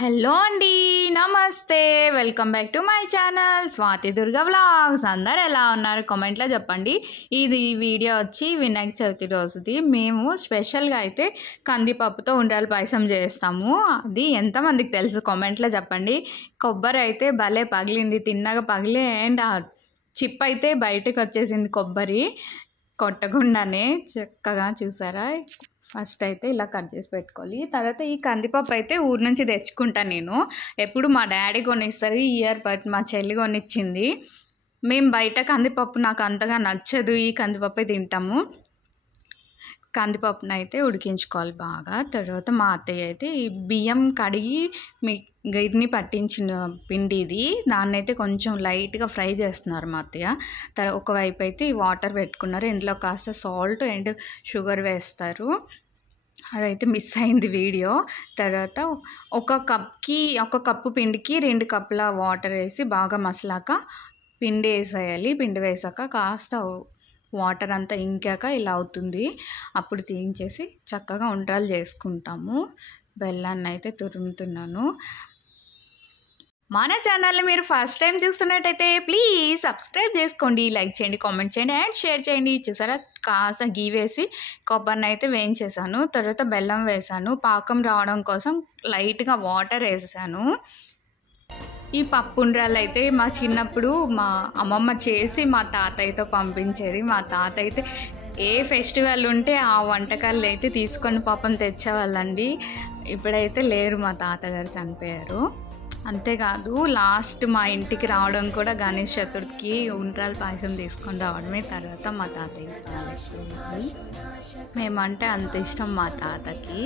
Hello అండి, నమస్తే. Welcome back to my channel Swathi Durga vlogs. అందరు ఎలా ఉన్నారు కామెంట్లో చెప్పండి. ఇది వీడియో వచ్చి వినాయక చవితి రోజుది. మేము స్పెషల్గా అయితే కందిపప్పుతో ఉండ్రాల పాయసం చేస్తాము. అది ఎంతమందికి తెలుసు కామెంట్లో చెప్పండి. కొబ్బరి అయితే భలే పగిలింది, తిన్నగా పగిలి అండ్ ఆ చిప్ అయితే బయటకు వచ్చేసింది. కొబ్బరి కొట్టకుండానే చక్కగా చూసారా. ఫస్ట్ అయితే ఇలా కట్ చేసి పెట్టుకోవాలి. తర్వాత ఈ కందిపప్పు అయితే ఊరు నుంచి తెచ్చుకుంటాను నేను. ఎప్పుడు మా డాడీ కొనిస్తారు, ఈ ఇయర్ బట్ మా చెల్లి కొనిచ్చింది. మేము బయట కందిపప్పు నాకు అంతగా నచ్చదు, ఈ కందిపప్పే తింటాము. కందిపప్పును అయితే ఉడికించుకోవాలి బాగా. తర్వాత మా అత్తయ్య అయితే ఈ బియ్యం కడిగి గిర్ని పట్టించిన పిండి ఇది, దాన్ని అయితే కొంచెం లైట్గా ఫ్రై చేస్తున్నారు మా అత్తయ్య. ఒకవైపు అయితే ఈ వాటర్ పెట్టుకున్నారు, ఇందులో కాస్త సాల్ట్ అండ్ షుగర్ వేస్తారు. అదైతే మిస్ అయింది వీడియో. తర్వాత ఒక కప్పు పిండికి 2 కప్పుల వాటర్ వేసి బాగా మసలాక పిండి వేసేయాలి. పిండి వేసాక కాస్త వాటర్ అంతా ఇంకాక ఇలా అవుతుంది. అప్పుడు తీయించేసి చక్కగా ఉండ్రాలు చేసుకుంటాము. బెల్లాన్ని అయితే తురుముతున్నాను. మన ఛానల్ని మీరు ఫస్ట్ టైం చూస్తున్నట్టయితే ప్లీజ్ సబ్స్క్రైబ్ చేసుకోండి, లైక్ చేయండి, కామెంట్ చేయండి అండ్ షేర్ చేయండి. చూసారా, కాస్త గీ వేసి కొబ్బరిని అయితే వేయించేసాను. తర్వాత బెల్లం వేసాను. పాకం రావడం కోసం లైట్గా వాటర్ వేసాను. ఈ పప్పు ఉండ్రాలు అయితే మా చిన్నప్పుడు మా అమ్మమ్మ చేసి మా తాతయ్యతో పంపించేది. మా తాత అయితే ఏ ఫెస్టివల్ ఉంటే ఆ వంటకాలు అయితే తీసుకొని పాపం తెచ్చేవాళ్ళండి. ఇప్పుడైతే లేరు, మా తాతగారు చనిపోయారు. అంతేకాదు లాస్ట్ మా ఇంటికి రావడం కూడా గణేష్ చతుర్థికి ఉండ్రాల పాయసం తీసుకొని రావడమే. తర్వాత మా తాతయ్య పాలైపోయింది. మేమంటే అంత ఇష్టం మా తాతకి.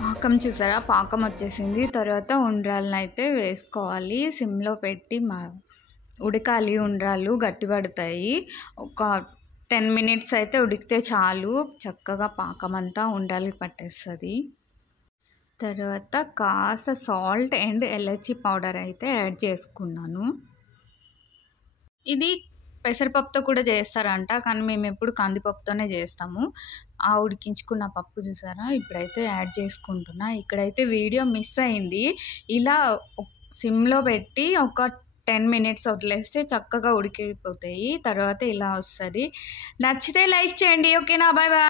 పాకం చూసారా, పాకం వచ్చేసింది. తర్వాత ఉండ్రాలను అయితే వేసుకోవాలి. సిమ్లో పెట్టి ఉడకాలి. ఉండ్రాలు గట్టిపడతాయి. ఒక 10 minutes అయితే ఉడికితే చాలు, చక్కగా పాకం అంతా ఉండ్రాలకి పట్టేస్తుంది. తర్వాత కాస్త సాల్ట్ అండ్ ఎలచి పౌడర్ అయితే యాడ్ చేసుకున్నాను. ఇది పెసరపప్పుతో కూడా చేస్తారంట, కానీ మేము ఎప్పుడు కందిపప్పుతోనే చేస్తాము. ఆ ఉడికించుకున్న పప్పు చూసారా, ఇప్పుడైతే యాడ్ చేసుకుంటున్నా. ఇక్కడైతే వీడియో మిస్ అయింది. ఇలా సిమ్లో పెట్టి ఒక 10 minutes వదిలేస్తే చక్కగా ఉడికిపోతాయి. తర్వాత ఇలా వస్తుంది. నచ్చితే లైక్ చేయండి. ఓకేనా, బాయ్ బాయ్.